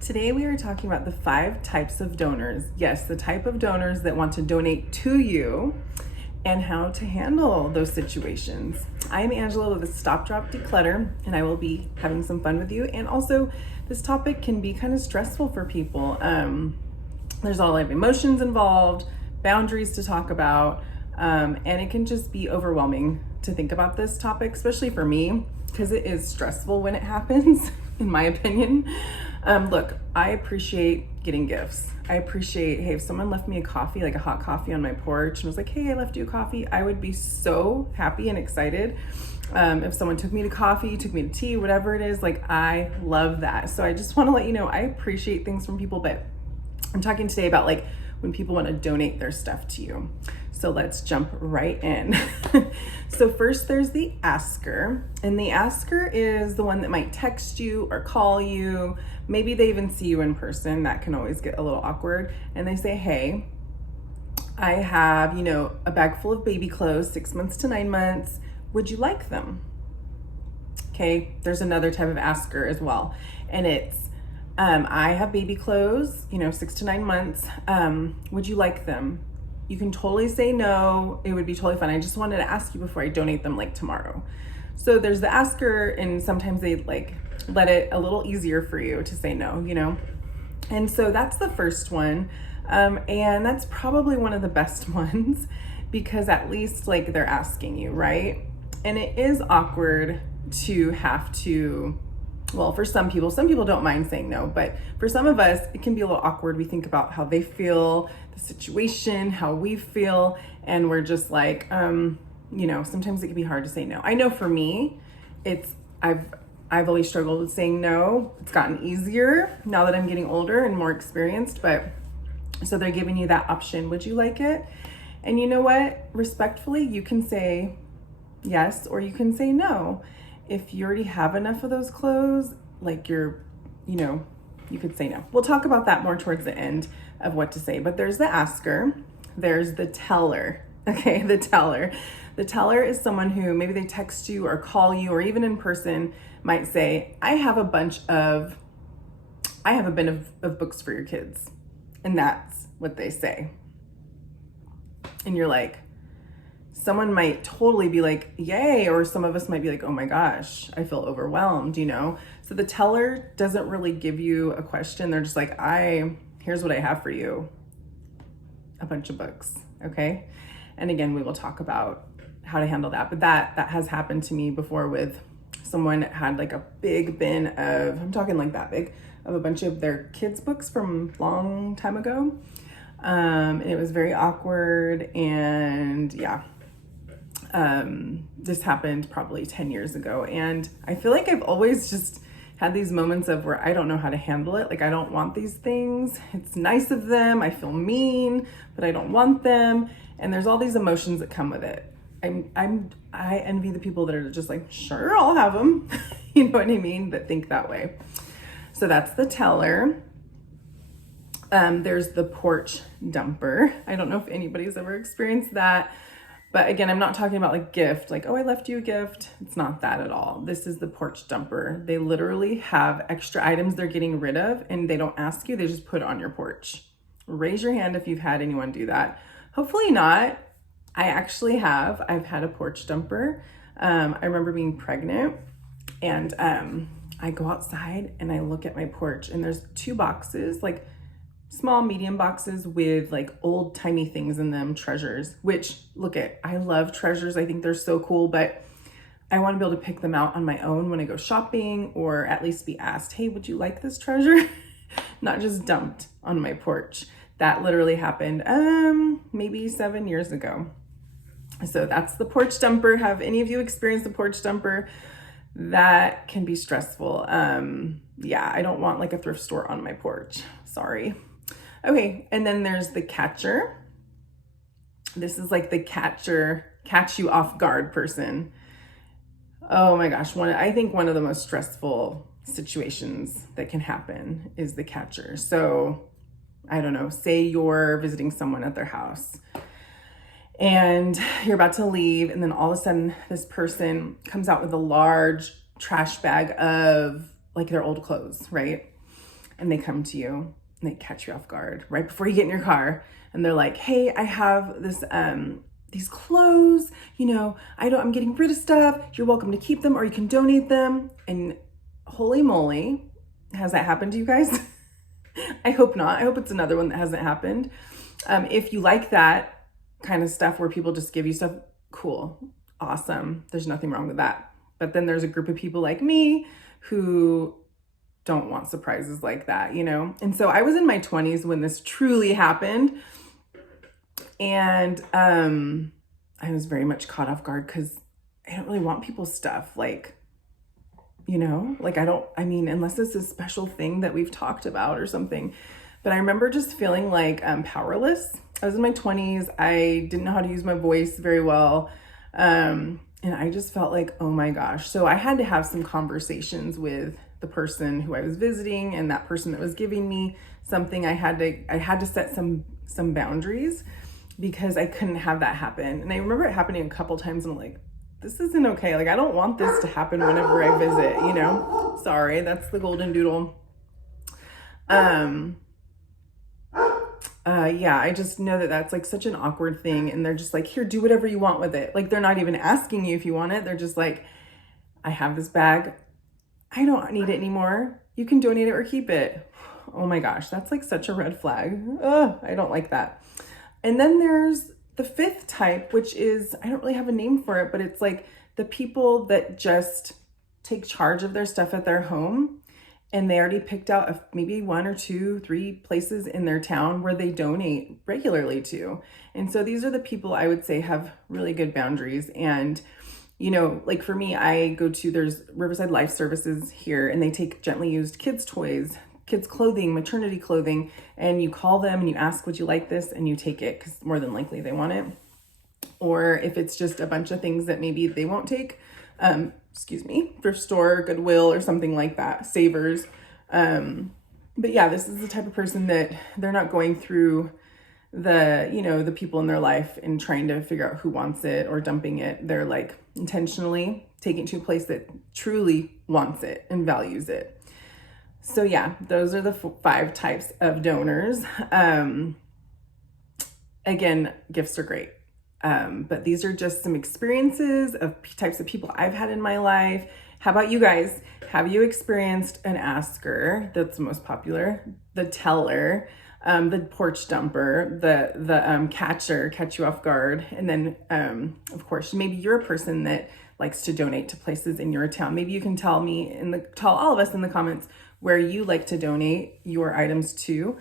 Today we are talking about the 5 types of donors. Yes, the type of donors that want to donate to you and how to handle those situations. I'm Angela with Stop Drop Declutter, and I will be having some fun with you. And also, this topic can be kind of stressful for people. There's a lot of emotions involved, boundaries to talk about, and it can just be overwhelming to think about this topic, especially for me, because it is stressful when it happens, in my opinion. Look, I appreciate getting gifts. I appreciate, hey, if someone left me a coffee, like a hot coffee on my porch and was like, hey, I left you a coffee, I would be so happy and excited. If someone took me to coffee, took me to tea, whatever it is, like I love that. So I just want to let you know, I appreciate things from people, but I'm talking today about like when people want to donate their stuff to you. So let's jump right in. So first there's the asker, and the asker is the one that might text you or call you. Maybe they even see you in person. That can always get a little awkward. And they say, hey, I have, a bag full of baby clothes, 6 months to 9 months. Would you like them? Okay, there's another type of asker as well. And it's, I have baby clothes, 6 to 9 months. Would you like them? You can totally say no. It would be totally fine. I just wanted to ask you before I donate them like tomorrow. So there's the asker, and sometimes they like let it a little easier for you to say no, And so that's the first one. And that's probably one of the best ones because at least like they're asking you, right? And it is awkward to have to, well, for some people don't mind saying no, but for some of us, it can be a little awkward. We think about how they feel, the situation, how we feel, and we're just like, sometimes it can be hard to say no. I know for me, I've always struggled with saying no. It's gotten easier now that I'm getting older and more experienced, but so they're giving you that option. Would you like it? And you know what? Respectfully, you can say yes, or you can say no. If you already have enough of those clothes, like you could say no. We'll talk about that more towards the end of what to say, but there's the asker, there's the teller. Okay, the teller. The teller is someone who maybe they text you or call you or even in person might say, I have a bin of books for your kids. And that's what they say. And you're like, someone might totally be like, yay, or some of us might be like, oh my gosh, I feel overwhelmed, So the teller doesn't really give you a question. They're just like, here's what I have for you. A bunch of books, okay? And again, we will talk about how to handle that. But that has happened to me before with someone that had like a big bin of, I'm talking like that big, of a bunch of their kids' books from a long time ago. And it was very awkward, and yeah. This happened probably 10 years ago. And I feel like I've always just had these moments of where I don't know how to handle it. Like, I don't want these things. It's nice of them. I feel mean, but I don't want them. And there's all these emotions that come with it. I envy the people that are just like, sure, I'll have them. You know what I mean? That think that way. So that's the teller. There's the porch dumper. I don't know if anybody's ever experienced that. But again, I'm not talking about like gift, like, oh, I left you a gift. It's not that at all. This is the porch dumper. They literally have extra items they're getting rid of, and they don't ask you, they just put it on your porch. Raise your hand if you've had anyone do that. Hopefully not. I actually have. I've had a porch dumper. I remember being pregnant, and I go outside and I look at my porch, and there's 2 boxes, like small, medium boxes with like old timey things in them, treasures, which I love treasures. I think they're so cool, but I want to be able to pick them out on my own when I go shopping, or at least be asked, hey, would you like this treasure? Not just dumped on my porch. That literally happened maybe 7 years ago. So that's the porch dumper. Have any of you experienced the porch dumper? That can be stressful. Yeah, I don't want like a thrift store on my porch. Sorry. Okay, and then there's the catcher. This is like the catch you off guard person. Oh my gosh, I think one of the most stressful situations that can happen is the catcher. So I don't know, say you're visiting someone at their house and you're about to leave, and then all of a sudden this person comes out with a large trash bag of like their old clothes, right? and they come to you and they catch you off guard right before you get in your car. And they're like, hey, I have this, these clothes, I'm getting rid of stuff. You're welcome to keep them or you can donate them. And holy moly, has that happened to you guys? I hope not. I hope it's another one that hasn't happened. If you like that kind of stuff where people just give you stuff, cool, awesome. There's nothing wrong with that. But then there's a group of people like me who don't want surprises like that, And so I was in my 20s when this truly happened. And I was very much caught off guard because I don't really want people's stuff. Unless it's a special thing that we've talked about or something. But I remember just feeling like powerless. I was in my 20s. I didn't know how to use my voice very well. And I just felt like, oh my gosh. So I had to have some conversations with the person who I was visiting and that person that was giving me something. I had to set some boundaries because I couldn't have that happen. And I remember it happening a couple times and I'm like, this isn't okay. I don't want this to happen whenever I visit, Sorry, that's the golden doodle. I just know that that's such an awkward thing. And they're just like, here, do whatever you want with it. They're not even asking you if you want it. They're just like, I have this bag. I don't need it anymore. You can donate it or keep it. Oh my gosh, that's such a red flag. Ugh, I don't like that. And then there's the fifth type, which is, I don't really have a name for it, but it's the people that just take charge of their stuff at their home. And they already picked out maybe 1 or 2, 3 places in their town where they donate regularly to. And so these are the people I would say have really good boundaries. And, for me, there's Riverside Life Services here, and they take gently used kids' toys, kids' clothing, maternity clothing, and you call them and you ask, would you like this? And you take it because more than likely they want it. Or if it's just a bunch of things that maybe they won't take, thrift store, Goodwill, or something like that, Savers. But yeah, this is the type of person that they're not going through the people in their life and trying to figure out who wants it or dumping it. They're intentionally taking it to a place that truly wants it and values it. So yeah, those are the 5 types of donors. Again, gifts are great. But these are just some experiences of types of people I've had in my life. How about you guys? Have you experienced an asker? That's the most popular. The teller, the porch dumper, the catcher, catch you off guard. And then, of course, maybe you're a person that likes to donate to places in your town. Maybe you can tell all of us in the comments where you like to donate your items to.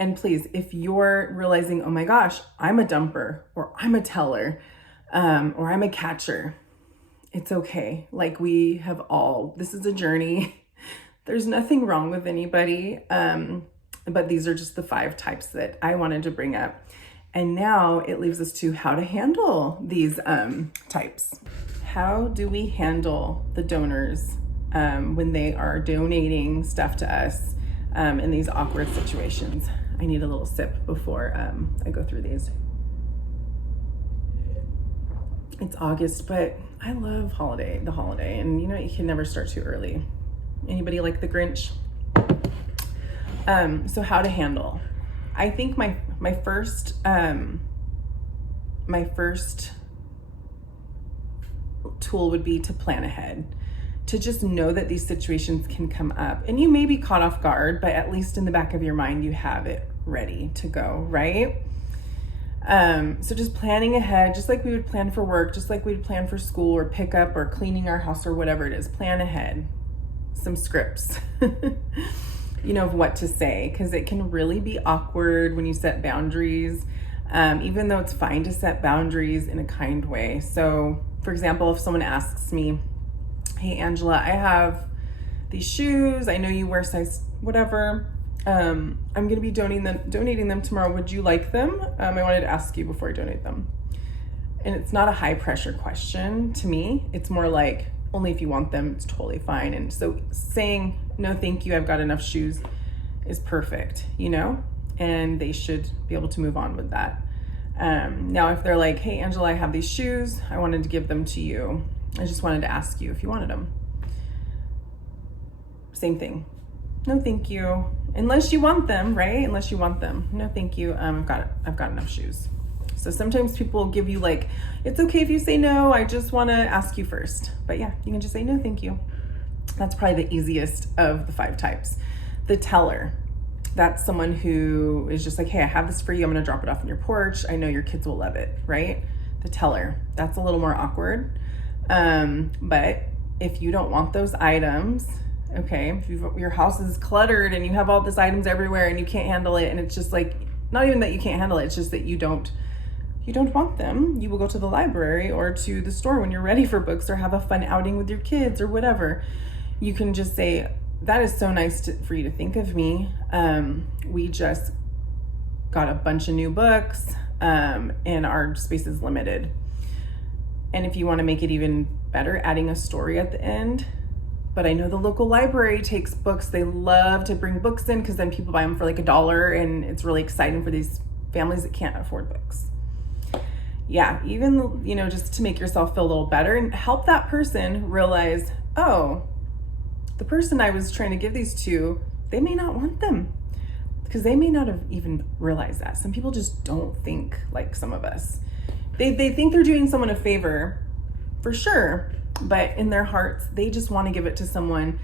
And please, if you're realizing, oh my gosh, I'm a dumper or I'm a teller, or I'm a catcher, it's okay. We have this is a journey. There's nothing wrong with anybody. But these are just the 5 types that I wanted to bring up. And now it leaves us to how to handle these types. How do we handle the donors when they are donating stuff to us in these awkward situations? I need a little sip before I go through these. It's August, but I love the holiday, and you can never start too early. Anybody like the Grinch? So how to handle? I think my first tool would be to plan ahead, to just know that these situations can come up, and you may be caught off guard, but at least in the back of your mind, you have it ready to go, right? So just planning ahead, just like we would plan for work, just like we'd plan for school or pickup or cleaning our house or whatever it is, plan ahead, some scripts, of what to say, because it can really be awkward when you set boundaries, even though it's fine to set boundaries in a kind way. So for example, if someone asks me, hey, Angela, I have these shoes. I know you wear size whatever. I'm going to be donating them tomorrow. Would you like them? I wanted to ask you before I donate them. And it's not a high pressure question to me. It's more like, only if you want them, it's totally fine. And so saying, no, thank you, I've got enough shoes is perfect, and they should be able to move on with that. Now, if they're like, hey, Angela, I have these shoes. I wanted to give them to you. I just wanted to ask you if you wanted them. Same thing. no thank you. Unless you want them, right? Unless you want them. No thank you. I've got enough shoes. So sometimes people give you like, it's okay if you say no, I just want to ask you first. But yeah, you can just say no thank you. That's probably the easiest of the 5 types. The teller. That's someone who is just like, hey, I have this for you. I'm going to drop it off on your porch. I know your kids will love it, right? The teller. That's a little more awkward. But if you don't want those items, okay, if your house is cluttered and you have all these items everywhere and you can't handle it, and it's just like, not even that you can't handle it, it's just that you don't want them, you will go to the library or to the store when you're ready for books or have a fun outing with your kids or whatever. You can just say, that is so nice for you to think of me. We just got a bunch of new books and our space is limited. And if you want to make it even better, adding a story at the end. But I know the local library takes books. They love to bring books in because then people buy them for like $1 and it's really exciting for these families that can't afford books. Yeah, even, just to make yourself feel a little better and help that person realize, oh, the person I was trying to give these to, they may not want them because they may not have even realized that. Some people just don't think like some of us. They think they're doing someone a favor, for sure, but in their hearts, they just want to give it to someone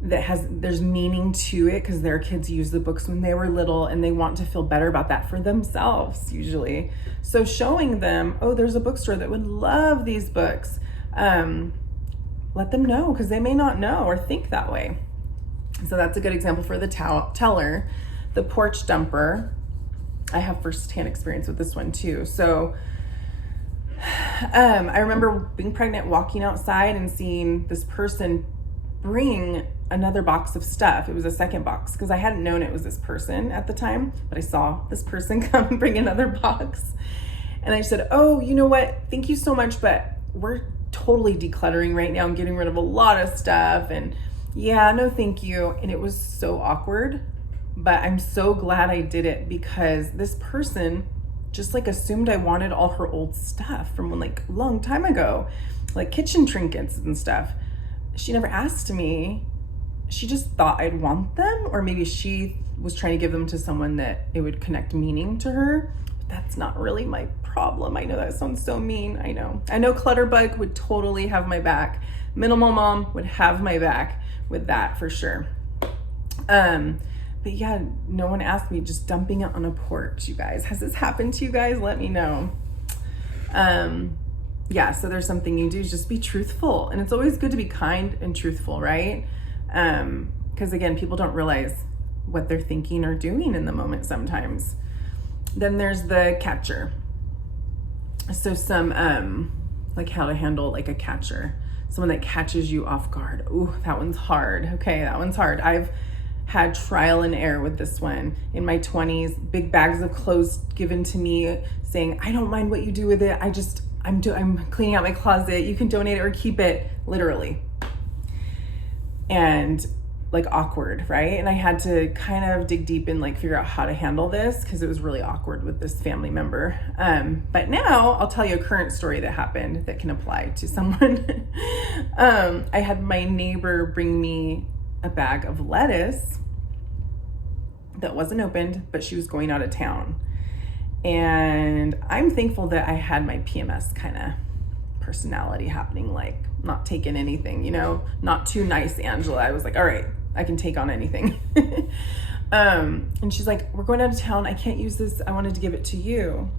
that there's meaning to it because their kids used the books when they were little and they want to feel better about that for themselves usually. So showing them, oh, there's a bookstore that would love these books. Let them know because they may not know or think that way. So that's a good example for the teller. The porch dumper. I have firsthand experience with this one too. So I remember being pregnant, walking outside and seeing this person bring another box of stuff. It was a second box because I hadn't known it was this person at the time, but I saw this person come and bring another box. And I said, oh, you know what? Thank you so much, but we're totally decluttering right now. I'm getting rid of a lot of stuff. And yeah, no, thank you. And it was so awkward, but I'm so glad I did it because this person just like assumed I wanted all her old stuff from like a long time ago, like kitchen trinkets and stuff. She never asked me. She just thought I'd want them, or maybe she was trying to give them to someone that it would connect meaning to her. But that's not really my problem. I know that sounds so mean. I know Clutterbug would totally have my back. Minimal Mom would have my back with that for sure. But yeah, no one asked me, just dumping it on a porch, you guys. Has this happened to you guys? Let me know. Yeah, so there's something you do, just be truthful. And it's always good to be kind and truthful, right? Because again, people don't realize what they're thinking or doing in the moment sometimes. Then there's the catcher. So some, like how to handle like a catcher, someone that catches you off guard. Ooh, that one's hard. Okay, that one's hard. I've had trial and error with this one. In my 20s, big bags of clothes given to me saying, I don't mind what you do with it. I'm cleaning out my closet. You can donate it or keep it, literally. And like awkward, right? And I had to kind of dig deep and like figure out how to handle this because it was really awkward with this family member. But now I'll tell you a current story that happened that can apply to someone. I had my neighbor bring me a bag of lettuce that wasn't opened, but she was going out of town. And I'm thankful that I had my PMS kind of personality happening, like not taking anything, not too nice, Angela. I was like, all right, I can take on anything. And she's like, we're going out of town. I can't use this. I wanted to give it to you.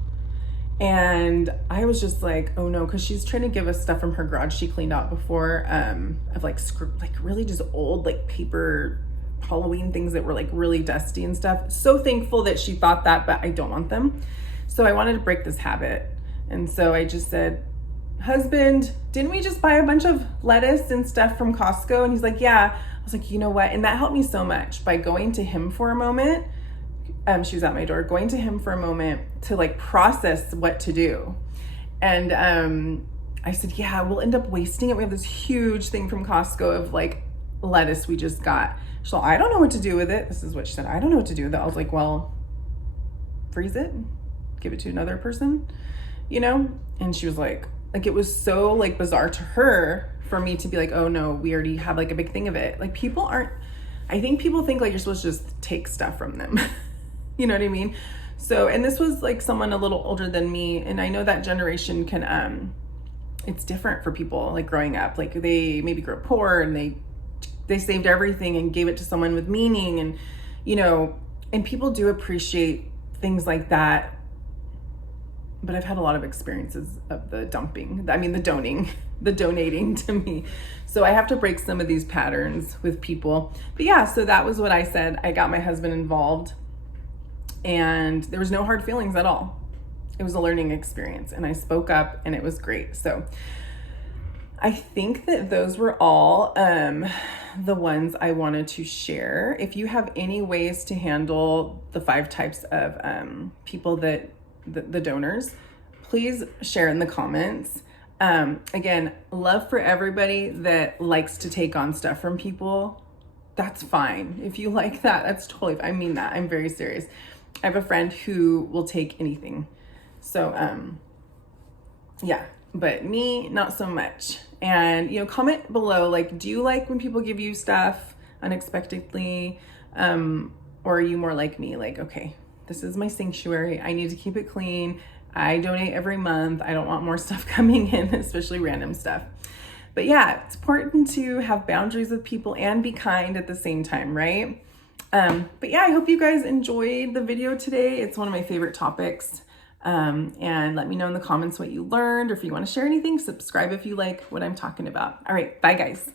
And I was just like, oh no, because she's trying to give us stuff from her garage she cleaned out before, of like really just old like paper Halloween things that were like really dusty and stuff. So thankful that she thought that, but I don't want them. So I wanted to break this habit. And so I just said, husband, didn't we just buy a bunch of lettuce and stuff from Costco? And he's like, yeah. I was like, you know what? And that helped me so much by going to him for a moment. She was at my door, going to him for a moment to like process what to do. And I said, yeah, we'll end up wasting it. We have this huge thing from Costco of like lettuce we just got. So I don't know what to do with it. This is what she said. I don't know what to do with it. I was like, well, freeze it, give it to another person, And she was like it was so like bizarre to her for me to be like, oh no, we already have like a big thing of it. Like people aren't I think people think like you're supposed to just take stuff from them. You know what I mean? So, and this was like someone a little older than me, and I know that generation can it's different for people like growing up. Like they maybe grew up poor and they saved everything and gave it to someone with meaning, and you know, and people do appreciate things like that. But I've had a lot of experiences of the donating to me. So I have to break some of these patterns with people. But yeah, so that was what I said. I got my husband involved, and there was no hard feelings at all. It was a learning experience, and I spoke up, and it was great. So I think that those were all the ones I wanted to share. If you have any ways to handle the 5 types of people that the donors, please share in the comments. Again, love for everybody that likes to take on stuff from people. That's fine. If you like that, that's totally fine. I mean that. I'm very serious. I have a friend who will take anything. So, yeah, but me, not so much. And, you know, comment below, like, do you like when people give you stuff unexpectedly? Or are you more like me? Like, okay, this is my sanctuary. I need to keep it clean. I donate every month. I don't want more stuff coming in, especially random stuff. But yeah, it's important to have boundaries with people and be kind at the same time, right? But yeah, I hope you guys enjoyed the video today. It's one of my favorite topics. And let me know in the comments what you learned, or if you want to share anything, subscribe if you like what I'm talking about. All right, bye guys.